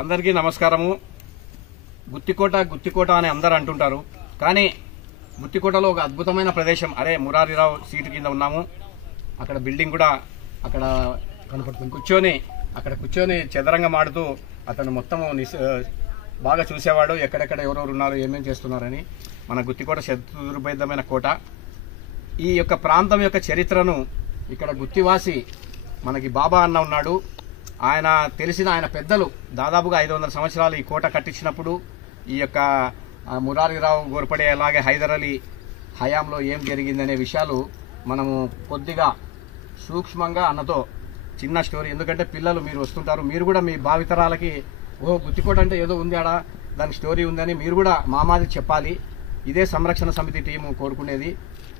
అందరికీ నమస్కారము. గుత్తికోట అని అందరూ అంటుంటారు, కానీ గుత్తికోటలో ఒక అద్భుతమైన ప్రదేశం. అరే మురారిరావు సీటు కింద ఉన్నాము. అక్కడ బిల్డింగ్ కూడా అక్కడ కనపడుతుంది. అక్కడ కూర్చొని చదరంగం ఆడుతూ అతను మొత్తము బాగా చూసేవాడు, ఎక్కడెక్కడ ఎవరెవరు ఉన్నారు, ఏమేమి చేస్తున్నారని. మన గుత్తికోట శత్రుదుర్భేదమైన కోట. ఈ యొక్క ప్రాంతం యొక్క చరిత్రను ఇక్కడ గుత్తివాసి మనకి బాబా అన్న ఉన్నాడు. ఆయన పెద్దలు దాదాపుగా 500 సంవత్సరాలు ఈ కోట కట్టించినప్పుడు ఈ యొక్క మురారిరావు గోర్పడే అలాగే హైదర్ అలీ హయాంలో ఏం జరిగిందనే విషయాలు మనము కొద్దిగా సూక్ష్మంగా అన్నతో చిన్న స్టోరీ. ఎందుకంటే పిల్లలు మీరు వస్తుంటారు, మీరు కూడా మీ భావితరాలకి గుత్తికోట అంటే ఏదో ఉంది ఆడ, దానికి స్టోరీ ఉందని మీరు కూడా మాది చెప్పాలి. ఇదే సంరక్షణ సమితి టీము కోరుకునేది.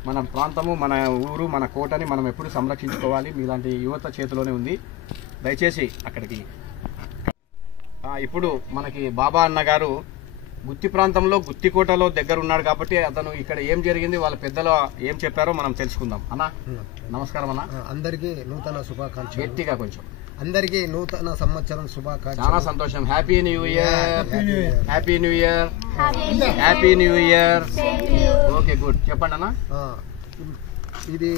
మన ప్రాంతము, మన ఊరు, మన కోటని మనం ఎప్పుడు సంరక్షించుకోవాలి. మీలాంటి యువత చేతిలోనే ఉంది. దయచేసి అక్కడికి. ఇప్పుడు మనకి బాబా అన్న గారు గుత్తి ప్రాంతంలో గుత్తికోటలో దగ్గర ఉన్నాడు కాబట్టి అతను ఇక్కడ ఏం జరిగింది, వాళ్ళ పెద్దలు ఏం చెప్పారో మనం తెలుసుకుందాం. అన్న నమస్కారం. అన్న అందరికీ నూతన శుభాకాంక్షలు. గట్టిగా కొంచెం. అందరికీ నూతన సంవత్సరం శుభాకాంక్షలు. చాలా సంతోషం. Happy new year. Happy new year. Happy new year. Okay, good. చెప్పండి అన్న. ఇది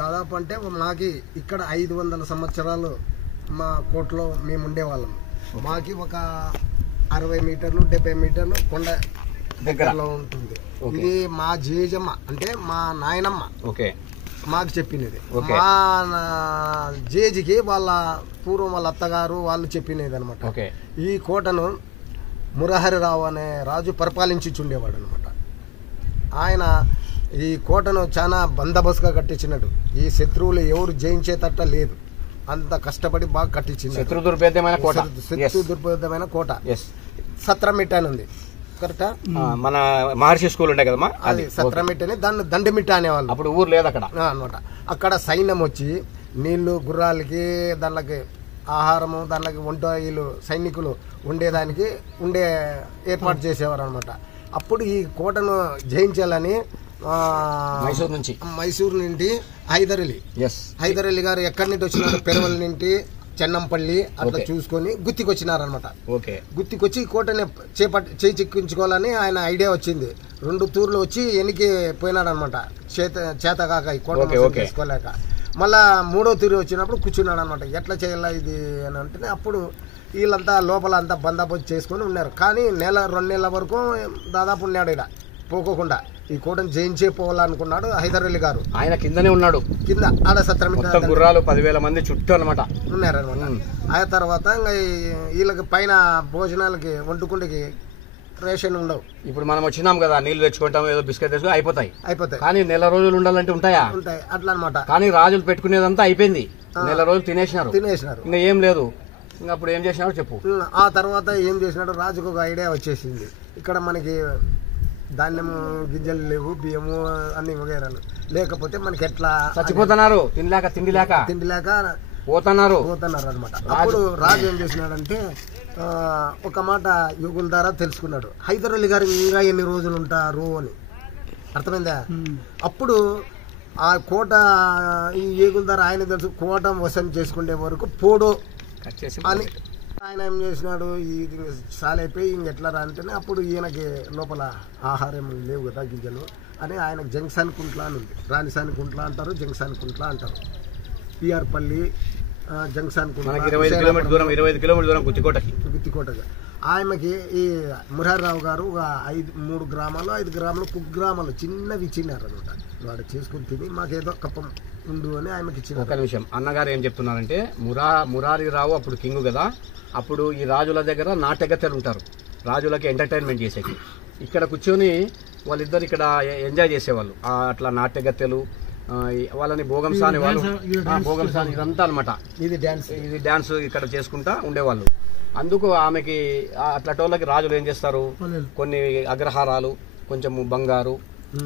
దాదాపు అంటే మాకి ఇక్కడ 500 సంవత్సరాలు మా కోటలో మేము ఉండేవాళ్ళం. మాకి ఒక 60 మీటర్లు 70 మీటర్లు కొండ దగ్గరలో ఉంటుంది. ఇది మా జేజమ్మ అంటే మా నాయనమ్మ మాకు చెప్పినది. మా జేజికి వాళ్ళ పూర్వం వాళ్ళ అత్తగారు వాళ్ళు చెప్పినది అనమాట. ఈ కోటను మురహరిరావు అనే రాజు పరిపాలించుండేవాడు అనమాట. ఆయన ఈ కోటను చాలా బందోబస్తుగా కట్టించినాడు. ఈ శత్రువులు ఎవరు జయించేటట్ట లేదు, అంత కష్టపడి బాగా కట్టించింది. శత్రుదుర్భేదమైన కోట. సత్రమిట్ట అని ఉంది, కరెక్టా? మన మహర్షి స్కూల్ ఉండే కదమ్మా, అది సత్రమిట్ట అని. దాన్ని దండమిట్ట అనేవాళ్ళు. అప్పుడు ఊరు లేదు అక్కడ అనమాట. అక్కడ సైన్యం వచ్చి నీళ్లు, గుర్రాలకి, దానికి ఆహారము, దానికి వీళ్ళు సైనికులు ఉండేదానికి ఏర్పాటు చేసేవారు అనమాట. అప్పుడు ఈ కోటను జయించాలని మైసూరు నుండి హైదర్ అలీ గారు ఎక్కడి నుండి వచ్చినారు, పెరవల్ నుండి చెన్నంపల్లి అట్లా చూసుకొని గుత్తికి వచ్చినారనమాట. గుత్తికొచ్చి ఈ కోటని చేజిక్కించుకోవాలని ఆయన ఐడియా వచ్చింది. 2 తూర్లు వచ్చి ఎనికి పోయినాడనమాట, చేతగాక ఈ కోట చేసుకోలేక. మళ్ళా 3వ తూరు వచ్చినప్పుడు కూర్చున్నాడు అనమాట. ఎట్లా చేయాలా ఇది అని అంటే అప్పుడు వీళ్ళంతా లోపల అంతా బందోబస్తు చేసుకుని ఉన్నారు. కానీ 1-2 నెలల వరకు దాదాపు ఉన్నాడు ఇక్కడ పోకోకుండా. ఈ కోటను జయించే పోవాలనుకున్నాడు హైదర్ అలీ గారు. ఆయన కిందనే ఉన్నాడు, కింద ఆడ సత్రమిట్ట గుర్రాలు 10,000 మంది చుట్టూ అనమాట ఉన్నారనమాట. ఆ తర్వాత వీళ్ళకి పైన భోజనాలకి వండుకుండికి రేషన్ ఉండవు. ఇప్పుడు మనం వచ్చినాం కదా, నీళ్లు తెచ్చుకుంటాం, ఏదో బిస్కెట్ తెచ్చుకో అయిపోతాయి. కానీ 1 నెల రోజులు ఉండాలంటే ఉంటాయి అట్లా అనమాట. కానీ రాజులు పెట్టుకునేదంతా అయిపోయింది. 1 నెల రోజులు తినేసినారు. ఇంకా ఏం లేదు. ఇంకా అప్పుడు ఏం చేసినాడు చెప్పు. ఆ తర్వాత ఏం చేసినాడు, రాజుకు ఒక ఐడియా వచ్చేసింది. ఇక్కడ మనకి ధాన్యం గింజలు లేవు, బియ్యము అన్ని వగైరాలు లేకపోతే మనకి ఎట్లా చచ్చిపోతున్నారు, తిండి లేక పోతున్నారు అనమాట. అప్పుడు రాజు ఏం చేసినాడంటే ఒక మాట యుగుల ద్వారా తెలుసుకున్నాడు, హైదర్ అలీ గారు ఇంకా ఎన్ని రోజులు ఉంటారు అని. అర్థమైందా? అప్పుడు ఆ కోట ఈ ఏగుల ద్వారా ఆయన తెలుసు, కోట వశం చేసుకునే వరకు పోడు అని ఆయన ఏం చేసినాడు, ఇది సాలైపోయి ఇంకెట్లా రా అంటేనే అప్పుడు ఈయనకి లోపల ఆహారం లేవు కదా, గింజలు అని ఆయన జంక్షన్ కుంట్ల అని ఉంది. రాణిసాని కుంట్ల అంటారు, జంక్షన్ కుంట్ల అంటారు. పిఆర్పల్లి జంక్షన్ కుంట్ల 25 కిలోమీటర్ దూరం గుత్తికోటగా. ఆయనకి ఈ మురారిరావు గారు 3 గ్రామాలు 5 గ్రామాలు కుగ్రామాలు చిన్నవి ఇచ్చినారు అనమాట. వాడు చేసుకుని తిని మాకేదో కప్పం ఉండు అని ఆయనకి ఇచ్చిన. ఒక నిమిషం, అన్నగారు ఏం చెప్తున్నారంటే మురారిరావు అప్పుడు కింగ్ కదా, అప్పుడు ఈ రాజుల దగ్గర నాట్యగత్తెలు ఉంటారు, రాజులకి ఎంటర్టైన్మెంట్ చేసేకి. ఇక్కడ కూర్చొని వాళ్ళిద్దరు ఇక్కడ ఎంజాయ్ చేసేవాళ్ళు. అట్లా నాట్యగత్తెలు వాళ్ళని భోగంసాని ఇదంతా అనమాట. ఇది డాన్స్ ఇక్కడ చేసుకుంటా ఉండేవాళ్ళు. అందుకు ఆమెకి అట్లాటోళ్ళకి రాజులు ఏం చేస్తారు, కొన్ని అగ్రహారాలు, కొంచెం బంగారు,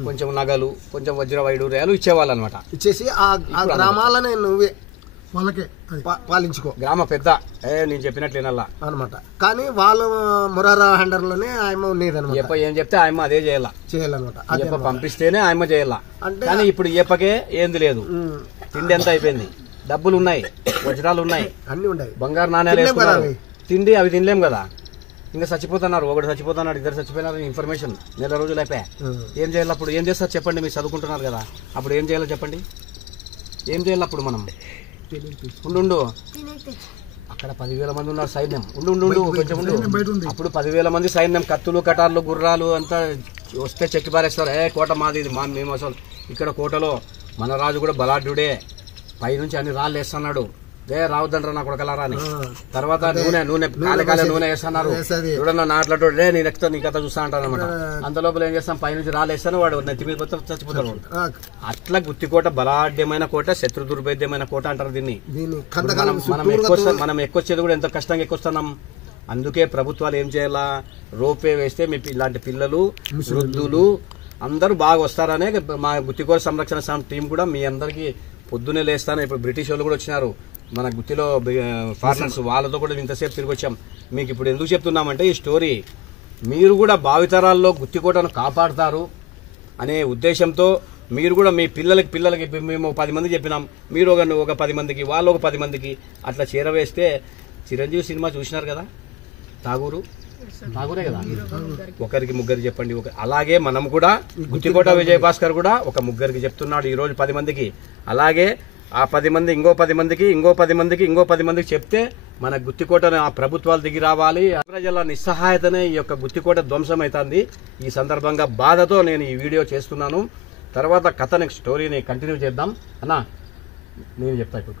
కొంచెం నగలు, కొంచెం వజ్ర వైడూర్యాలు ఇచ్చేవాళ్ళు అనమాట. ఇచ్చేసి ఆ గ్రామాలనే నువ్వే వాళ్ళకే పాలించుకో గ్రామ పెద్ద నేను చెప్పినట్లేనల్లా అనమాట. కానీ వాళ్ళు మురారా హండర్లోనే ఆయమ్మ ఉండేదన్నమాట. ఏం చెప్తే ఆయమ్మ అదే చేయాలన్నమాట. పంపిస్తేనే ఆయమ్మ చేయాల. కానీ ఇప్పుడు ఏపకే ఏంది లేదు, తిండి ఎంత అయిపోయింది, డబ్బులు ఉన్నాయి, వజ్రాలు ఉన్నాయి, అన్ని ఉన్నాయి, బంగారు నాణ్యాలు వేసుకున్నారు, తిండి అవి తినలేం కదా. ఇంకా చచ్చిపోతున్నారు, ఒకటి చచ్చిపోతున్నాడు, ఇద్దరు చచ్చిపోయినారు, ఇన్ఫర్మేషన్ నెల రోజులు అయిపోయా. ఏం చేయాలి అప్పుడు? ఏం చేస్తారు చెప్పండి? మీరు చదువుకుంటున్నారు కదా, అప్పుడు ఏం చేయాలో చెప్పండి? ఏం చేయాలి అప్పుడు? మనం ఉండు అక్కడ 10,000 మంది ఉన్నారు సైన్యం, ఉండు కొంచెం ఉండు. అప్పుడు 10,000 మంది సైన్యం, కత్తులు కటార్లు గుర్రాలు అంతా వస్తే చెక్కి పారేస్తారు. కోట మాది, ఇది మేము అసలు ఇక్కడ కోటలో మన రాజు కూడా బలాఢ్యుడే, పైనుంచి అన్ని రాళ్ళు వేస్తున్నాడు, రావద్దంటారా నా కొడకలారా అని. తర్వాత నూనె కాలే నూనె వేస్తున్నారు, చూడన్నా నాట్లాడు, నేను ఎక్కుతా నీ కథ చూస్తా అంటాను అనమాట. అంత లోపల ఏం చేస్తాం, పైనుంచి రాళ్ళు వేస్తాను, వాడు నెత్తి మీద పోతే చచ్చిపోతాడు. అట్లా గుత్తికోట బలాఢ్యమైన కోట, శత్రు దుర్భేద్యమైన కోట అంటారు దీన్ని. మనం ఎక్కువచ్చేది కూడా ఎంత కష్టంగా ఎక్కువస్తున్నాం. అందుకే ప్రభుత్వాలు ఏం చేయాలా, రోపే వేస్తే మీ ఇలాంటి పిల్లలు వృద్ధులు అందరూ బాగా వస్తారనే మా గుత్తికోట సంరక్షణ టీం కూడా మీ అందరికీ పొద్దునే లేస్తాను. ఇప్పుడు బ్రిటిష్ వాళ్ళు కూడా వచ్చినారు మన గుత్తిలో ఫారినర్స్, వాళ్ళతో కూడా ఇంతసేపు తిరిగి వచ్చాం. మీకు ఇప్పుడు ఎందుకు చెప్తున్నామంటే ఈ స్టోరీ మీరు కూడా భావితరాల్లో గుత్తికోటను కాపాడతారు అనే ఉద్దేశంతో మీరు కూడా మీ పిల్లలకి మేము 10 మంది చెప్పినాం, మీరు ఒక 10 మందికి, వాళ్ళు ఒక 10 మందికి అట్లా చేరవేస్తే. చిరంజీవి సినిమా చూసినారు కదా, ఠాగూరే కదా, ఒకరికి ముగ్గురు చెప్పండి. అలాగే మనం కూడా గుత్తికోట విజయభాస్కర్ కూడా ఒక ముగ్గురికి చెప్తున్నాడు ఈరోజు 10 మందికి. అలాగే ఆ 10 మంది ఇంకో 10 మందికి, ఇంకో 10 మందికి, ఇంకో 10 మందికి చెప్తే మన గుత్తికోటను ఆ ప్రభుత్వాలు దిగి రావాలి. ప్రజల నిస్సహాయతనే ఈ యొక్క గుత్తికోట ధ్వంసం అవుతుంది. ఈ సందర్భంగా బాధతో నేను ఈ వీడియో చేస్తున్నాను. తర్వాత కథని స్టోరీని కంటిన్యూ చేద్దాం అన్నా. నేను చెప్తా ఇప్పుడు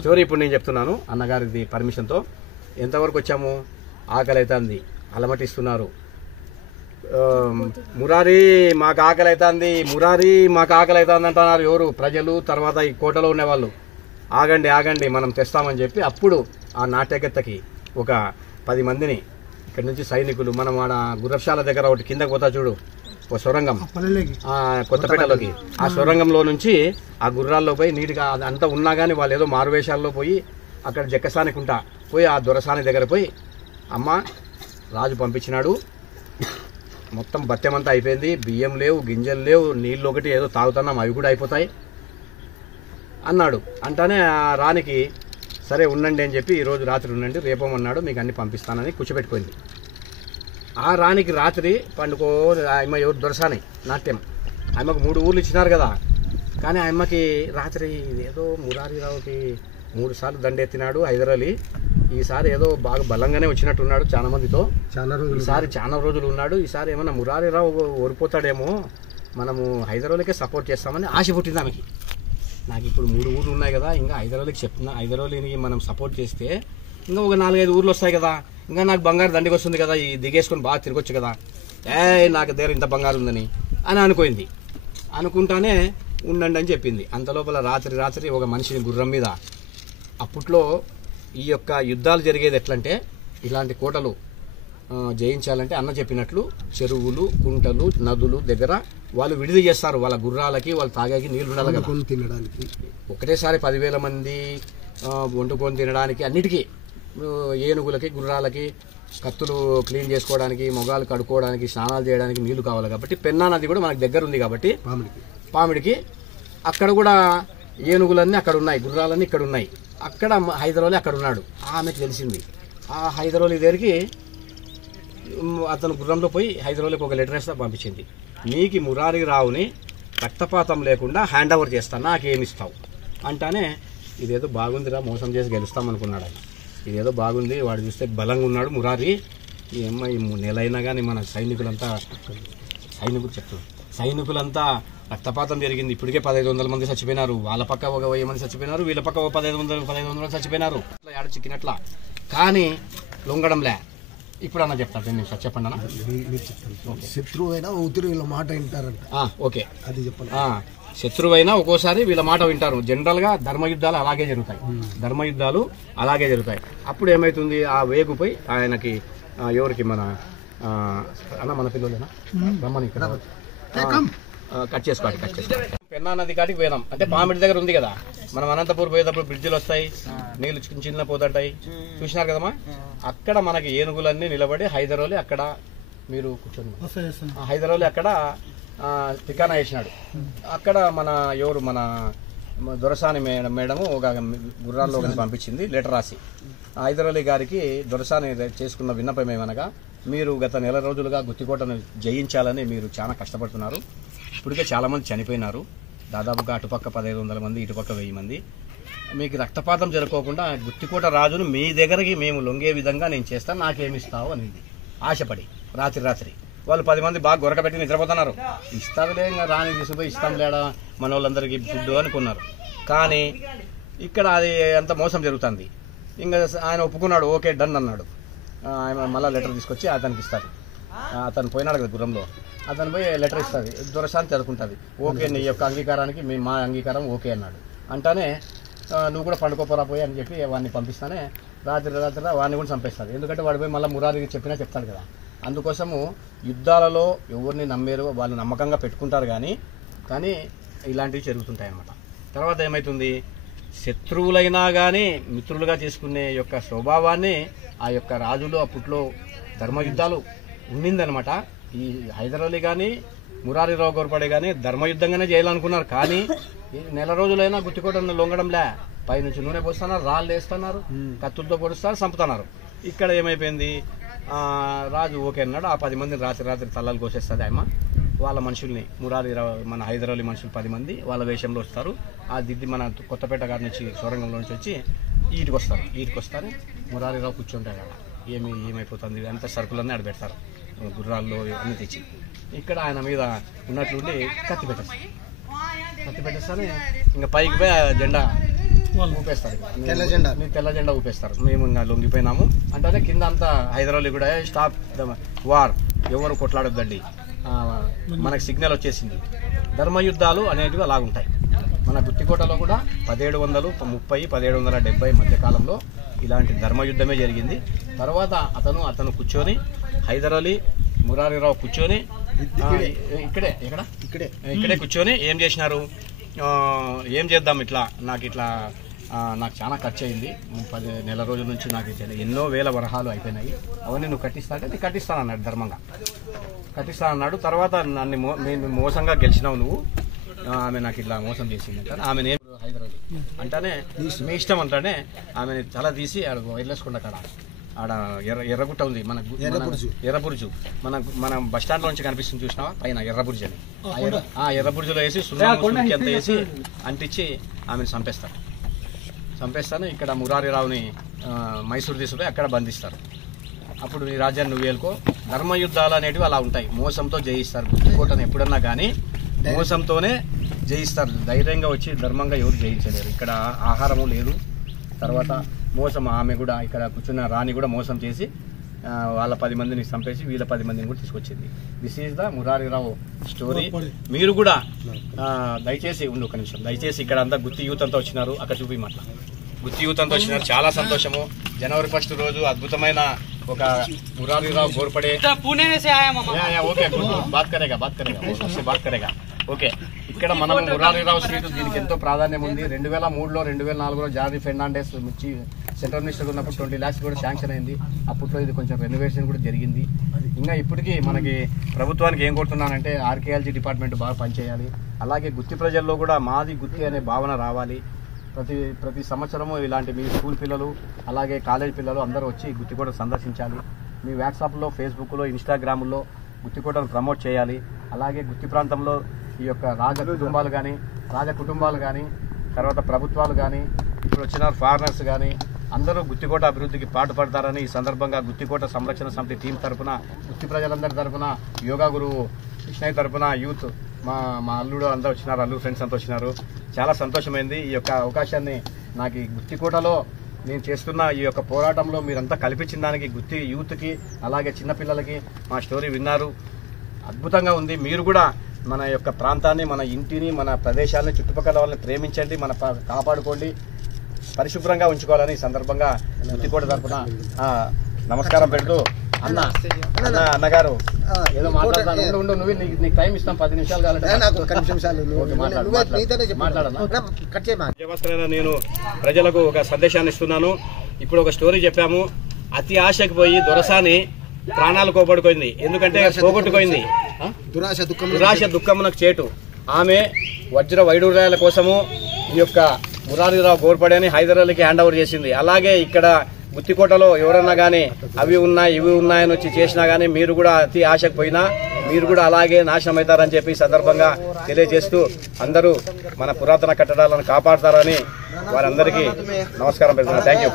స్టోరీ ఇప్పుడు నేను చెప్తున్నాను అన్నగారిది పర్మిషన్తో. ఎంతవరకు వచ్చాము? ఆకలి అవుతుంది, అలమటిస్తున్నారు. మురారి మాకు ఆకలి అవుతుంది, మురారి మాకు ఆకలి అవుతుంది అంటున్నారు ఎవరు? ప్రజలు. తర్వాత ఈ కోటలో ఉండేవాళ్ళు ఆగండి మనం తెస్తామని చెప్పి అప్పుడు ఆ నాట్యగత్తకి ఒక 10 మందిని ఇక్కడ నుంచి సైనికులు, మనం ఆడ గుర్రశాల దగ్గర ఒకటి కిందకి పోతా చూడు, ఒక సొరంగం కొత్తపేటలోకి, ఆ సొరంగంలో నుంచి ఆ గుర్రాల్లో పోయి నీటిగా అంతా ఉన్నా కానీ వాళ్ళు ఏదో మారువేషాల్లో పోయి అక్కడ జక్కసానికుంటా పోయి ఆ దొరసాని దగ్గర పోయి, అమ్మ రాజు పంపించినాడు, మొత్తం బత్తెమంతా అయిపోయింది, బియ్యం లేవు, గింజలు లేవు, నీళ్ళు ఒకటి ఏదో తాగుతున్నాం, అవి కూడా అయిపోతాయి అన్నాడు. అంటానే ఆ రానికి సరే ఉండండి అని చెప్పి ఈరోజు రాత్రి ఉండండి, రేపమన్నాడు, మీకు అన్ని పంపిస్తానని కూర్చోబెట్టుకుంది. ఆ రానికి రాత్రి పండుకో అమ్మ ఎవరు దొరసాని నాట్యం, ఆమెకు 3 ఊర్లు ఇచ్చినారు కదా. కానీ అమ్మకి రాత్రి ఏదో మురారీరావుకి 3 సార్లు దండెత్తినాడు హైదరాలీ. ఈసారి ఏదో బాగా బలంగానే వచ్చినట్టున్నాడు చాలా మందితో, ఈసారి చాలా రోజులు ఉన్నాడు. ఈసారి ఏమన్నా మురారీరావు ఓడిపోతాడేమో, మనము హైదరాబాద్కే సపోర్ట్ చేస్తామని ఆశ పుట్టింది ఆమెకి. నాకు ఇప్పుడు 3 ఊర్లు ఉన్నాయి కదా, ఇంకా హైదరాబాద్కి చెప్తున్నా, హైదరాబాద్ని మనం సపోర్ట్ చేస్తే ఇంకా ఒక 4-5 ఊర్లు వస్తాయి కదా, ఇంకా నాకు బంగారు దండికి వస్తుంది కదా, ఈ దిగేసుకొని బాగా తిరగొచ్చు కదా, నాకు దగ్గర ఇంత బంగారు ఉందని అని అనుకుంది. అనుకుంటానే ఉండండి అని చెప్పింది. అంతలోపల రాత్రి ఒక మనిషిని గుర్రం మీద, అప్పట్లో ఈ యొక్క యుద్ధాలు జరిగేది ఎట్లంటే, ఇలాంటి కోటలు జయించాలంటే అన్న చెప్పినట్లు చెరువులు, కుంటలు, నదులు దగ్గర వాళ్ళు విడిది చేస్తారు వాళ్ళ గుర్రాలకి, వాళ్ళు తాగాకి నీళ్లు ఉండాలి కదా, తినడానికి. ఒకటేసారి 10,000 మంది వండుకొని తినడానికి, అన్నిటికీ ఏనుగులకి, గుర్రాలకి, కత్తులు క్లీన్ చేసుకోవడానికి, మొగాలు కడుక్కోవడానికి, స్నానాలు చేయడానికి నీళ్లు కావాలి కాబట్టి, పెన్నా నది కూడా మనకు దగ్గర ఉంది కాబట్టి పామిడికి అక్కడ కూడా ఏనుగులన్నీ అక్కడ ఉన్నాయి, గుర్రాలన్నీ ఇక్కడ ఉన్నాయి. అక్కడ హైదరాబాద్ అక్కడ ఉన్నాడు. ఆమెకు తెలిసింది. ఆ హైదరాబాద్ దగ్గరికి అతను గుర్రంలో పోయి హైదరాబాద్కి ఒక లెటర్ వేస్తా పంపించింది, నీకు మురారి రావుని రక్తపాతం లేకుండా హ్యాండ్ ఓవర్ చేస్తాను, నాకేమిస్తావు అంటానే, ఇదేదో బాగుందిరా, మోసం చేసి గెలుస్తామనుకున్నాడు ఆయన. ఇదేదో బాగుంది, వాడు చూస్తే బలంగా ఉన్నాడు మురారి, ఈ అమ్మాయి నెలైనా కానీ మన సైనికులంతా రక్తపాతం జరిగింది. ఇప్పటికే 1,500 మంది చచ్చిపోయినారు, వాళ్ళ పక్క ఒక 1000 మంది చచ్చిపోయినారు, వీళ్ళ పక్క 1,500 చచ్చిపోయినారు, ఆడ చిక్కినట్ల. కానీ లొంగడంలే. ఇప్పుడు అన్న చెప్తాను, నేను చెప్పండి అన్న. శత్రువైనా వీళ్ళ మాట వింటారంట. ఓకే, అది చెప్పండి. శత్రువైనా ఒక్కోసారి వీళ్ళ మాట వింటారు. జనరల్గా ధర్మయుద్ధాలు అలాగే జరుగుతాయి. అప్పుడు ఏమవుతుంది, ఆ వేగుపై ఆయనకి ఎవరికి మన అన్న మన పిల్లలేనా రమ్మని ఇక్కడ కట్ చేసుకోండి. పెన్నా నది కాటికి పోయినాం. అంటే పామిడి దగ్గర ఉంది కదా, మనం అనంతపూర్ పోయేటప్పుడు బ్రిడ్జిలు వస్తాయి, నీళ్లు చిన్న పోతుంటాయి, చూసినారు కదమ్మా. అక్కడ మనకి ఏనుగులన్నీ నిలబడి హైదరాబాద్ అక్కడ మీరు కూర్చొని హైదరాబాద్ అక్కడ టికానా వేసినాడు. అక్కడ మన ఎవరు మన దొరసాని మేడము ఒక గుర్రాల్లో పంపించింది లెటర్ రాసి. హైదరాబాద్ గారికి దొరసాని చేసుకున్న విన్నపం ఏమనగా, మీరు గత నెల రోజులుగా గుత్తికోటను జయించాలని మీరు చాలా కష్టపడుతున్నారు. ఇప్పటికే చాలామంది చనిపోయినారు, దాదాపుగా అటుపక్క 1500 మంది, ఇటుపక్క 1000 మంది. మీకు రక్తపాతం జరగకోకుండా గుత్తికోట రాజును మీ దగ్గరికి మేము లొంగే విధంగా నేను చేస్తాను, నాకేమిస్తావు అనేది ఆశపడి రాత్రి వాళ్ళు 10 మంది బాగా గొరకబెట్టి నిద్రపోతున్నారు. ఇస్తాంలే, ఇంకా రాని తీసుకుపోయి ఇస్తాం లేడా మన వాళ్ళందరికీ ఫుడ్ అనుకున్నారు. కానీ ఇక్కడ అది అంత మోసం జరుగుతుంది. ఇంకా ఆయన ఒప్పుకున్నాడు, ఓకే డన్ అన్నాడు. ఆయన మళ్ళీ లెటర్ తీసుకొచ్చి అతనికి ఇస్తారు. అతను పోయినాడు కదా గుర్రంలో, అతను పోయి లెటర్ ఇస్తుంది, దొరసాని చదువుకుంటుంది. ఓకే నీ యొక్క అంగీకారానికి మా అంగీకారం ఓకే అన్నాడు. అంటానే నువ్వు కూడా పండుకోపోరా పోయి అని చెప్పి వాడిని పంపిస్తానే రాత్రి వాడిని కూడా చంపేస్తారు. ఎందుకంటే వాడు పోయి మళ్ళీ మురారికి చెప్పినా చెప్తాడు కదా. అందుకోసము యుద్ధాలలో ఎవరిని నమ్మేరు వాళ్ళు నమ్మకంగా పెట్టుకుంటారు, కానీ ఇలాంటివి జరుగుతుంటాయి అన్నమాట. తర్వాత ఏమవుతుంది, శత్రువులైనా కానీ మిత్రులుగా చేసుకునే యొక్క స్వభావాన్ని ఆ యొక్క రాజులు అప్పట్లో ధర్మయుద్ధాలు ఉండిందనమాట. ఈ హైదరాబాద్ కానీ మురారిరావు గోర్పడే కానీ ధర్మయుద్ధంగానే చేయాలనుకున్నారు. కానీ నెల రోజులైనా గుత్తికోటను లొంగడంలే, పైనుంచి నూనె పోస్తున్నారు, రాళ్ళు వేస్తున్నారు, కత్తులతో పొడుస్తారు, చంపుతున్నారు. ఇక్కడ ఏమైపోయింది, రాజు ఓకే అన్నాడు. ఆ 10 మందిని రాత్రి తల్లలు కోసేస్తుంది ఆయమ. వాళ్ళ మనుషుల్ని మురారిరావు మన హైదరాబాద్ మనుషులు 10 మంది వాళ్ళ వేషంలో వస్తారు. ఆ దిద్ది మన కొత్తపేట గారి నుంచి సొరంగంలో నుంచి వచ్చి ఈటికి వస్తారు. మురారిరావు కూర్చుంటాడు అక్కడ. ఏమైపోతుంది అంత సరుకులన్నీ ఆడబెడతారు, గుర్రాల్లో అన్ని తెచ్చి. ఇక్కడ ఆయన మీద ఉన్నట్లుండి కత్తి పెట్టేస్తానే ఇంకా పైకి పోయి జెండా ఊపేస్తారు, తెల్ల జెండా ఊపేస్తారు. మేము ఇంకా లొంగిపోయినాము అంటే కింద అంతా హైదరాబాద్ కూడా స్టాప్ వార్, ఎవరు కొట్లాడొద్దండి, మనకు సిగ్నల్ వచ్చేసింది. ధర్మయుద్ధాలు అనేటివి అలాగుంటాయి. మన గుత్తికోటలో కూడా 1730, 1770 మధ్య కాలంలో ఇలాంటి ధర్మయుద్ధమే జరిగింది. తర్వాత అతను కూర్చొని హైదరాబాద్ మురారిరావు కూర్చొని ఇక్కడే కూర్చొని ఏం చేసినారు, ఏం చేద్దాం నాకు చాలా ఖర్చు అయింది, 10 నెల రోజుల నుంచి నాకు ఎన్నో వేల వరహాలు అయిపోయినాయి, అవన్నీ నువ్వు కట్టిస్తానంటే కట్టిస్తానన్నాడు, ధర్మంగా కట్టిస్తానన్నాడు. తర్వాత నన్ను మోసంగా గెలిచినావు నువ్వు, ఆమె నాకు ఇట్లా మోసం చేసింది అంటే ఆమె నేను హైదరాబాద్ అంటానే మీ ఇష్టం అంటానే ఆమెను తల తీసి ఆడ వైర్లెస్ కొండ కాడ ఆడ ఎర్రగుట్ట ఉంది, ఎర్రబుర్జు మన బస్ స్టాండ్ లో నుంచి కనిపిస్తుంది చూసినావా పైన ఎర్రబుర్జు అని, ఆ ఎర్రబుర్జులో వేసి సున్నాకి అంత వేసి అంటించి ఆమెను చంపేస్తాను. ఇక్కడ మురారిరావుని మైసూరు తీసుకుపోయి అక్కడ బంధిస్తారు. అప్పుడు ఈ రాజ్యాన్ని నువ్వు వేలుకో. ధర్మయుద్ధాలు అనేటివి అలా ఉంటాయి, మోసంతో జయిస్తారు. గుత్తికోటను ఎప్పుడన్నా కానీ మోసంతోనే జయిస్తారు, ధైర్యంగా వచ్చి ధర్మంగా ఎవరు జయించలేరు. ఇక్కడ ఆహారము లేదు. తర్వాత మోసం, ఆమె కూడా ఇక్కడ కూర్చున్న రాణి కూడా మోసం చేసి వాళ్ళ 10 మందిని చంపేసి వీళ్ళ 10 మందిని కూడా తీసుకొచ్చింది. This is the Murari Rao story. మీరు కూడా దయచేసి ఒక నిమిషం, దయచేసి ఇక్కడ అంతా గుత్తి యూత్ అంతా వచ్చినారు, అక్కడ చూపి మాట్లా గుత్తి యూత్ అంతా వచ్చినారు, చాలా సంతోషము. జనవరి 1 రోజు అద్భుతమైన ఒక మురారిరావు గోర్పడే బాత్ కరేగా ఓకే. ఇక్కడ మనం మురారిరావు స్ట్రీట్ దీనికి ఎంతో ప్రాధాన్యం ఉంది. 2003లో 2004లో జార్జి ఫెర్నాండెస్ సెంట్రల్ మినిస్టర్ ఉన్నప్పుడు 20 lakhs కూడా శాంక్షన్ అయింది. అప్పట్లో ఇది కొంచెం రెనోవేషన్ కూడా జరిగింది. ఇంకా ఇప్పటికీ మనకి ప్రభుత్వానికి ఏం కోరుతున్నానంటే ఆర్కియాలజీ డిపార్ట్మెంట్ బాగా పనిచేయాలి. అలాగే గుత్తి ప్రజల్లో కూడా మాది గుత్తి అనే భావన రావాలి. ప్రతి సంవత్సరము ఇలాంటి మీ స్కూల్ పిల్లలు అలాగే కాలేజ్ పిల్లలు అందరూ వచ్చి గుత్తికోట సందర్శించాలి. మీ వాట్సాప్లో, ఫేస్బుక్లో, ఇన్స్టాగ్రామ్లో గుత్తికోటను ప్రమోట్ చేయాలి. అలాగే గుత్తి ప్రాంతంలో ఈ యొక్క రాజ కుటుంబాలు కానీ తర్వాత ప్రభుత్వాలు కానీ ఇప్పుడు వచ్చిన ఫారినర్స్ కానీ అందరూ గుత్తికోట అభివృద్ధికి పాటుపడతారని ఈ సందర్భంగా గుత్తికోట సంరక్షణ సమితి టీం తరఫున, గుత్తి ప్రజలందరి తరఫున, యోగా గురువు కృష్ణయ్య తరఫున, యూత్ మా అల్లుడు అందరూ వచ్చినారు, అల్లుడు ఫ్రెండ్స్ అంతా వచ్చినారు. చాలా సంతోషమైంది. ఈ యొక్క అవకాశాన్ని నాకు ఈ గుత్తికోటలో నేను చేస్తున్న ఈ యొక్క పోరాటంలో మీరంతా కల్పించిన దానికి గుత్తి యూత్కి అలాగే చిన్నపిల్లలకి మా స్టోరీ విన్నారు. అద్భుతంగా ఉంది. మీరు కూడా మన యొక్క ప్రాంతాన్ని, మన ఇంటిని, మన ప్రదేశాలని, చుట్టుపక్కల వాళ్ళని ప్రేమించండి, కాపాడుకోండి, పరిశుభ్రంగా ఉంచుకోవాలని ఈ సందర్భంగా గుత్తికోట తరఫున నమస్కారం పెడుతూ అన్నగారు ఏదో మాట్లాడతాను. ఉండు నువ్వు నీకు టైం ఇస్తాం 10 నిమిషాలు కావాలంటే నాకు ఒక్క నిమిషాలు కట్ చేయమా. నేను ప్రజలకు ఒక సందేశాన్ని ఇస్తున్నాను. ఇప్పుడు ఒక స్టోరీ చెప్పాము. అతి ఆశకు పోయి దొరసాని ప్రాణాలు కోబడుకోయింది. ఎందుకంటే పోగొట్టుకోయింది. దురాశ దుఃఖమునకు చేటు. ఆమె వజ్ర వైడూర్యాల కోసము ఈ యొక్క మురారిరావు గోర్పడేని హైదరాబాద్కి హ్యాండ్ ఓవర్ చేసింది. అలాగే ఇక్కడ గుత్తికోటలో ఎవరన్నా కానీ అవి ఉన్నాయి ఇవి ఉన్నాయని వచ్చి చేసినా కానీ మీరు కూడా అతి ఆశకు పోయినా మీరు కూడా అలాగే నాశనం అవుతారని చెప్పి సందర్భంగా తెలియజేస్తూ అందరూ మన పురాతన కట్టడాలను కాపాడతారని వారందరికీ నమస్కారం పెడుతున్నాను. Thank you.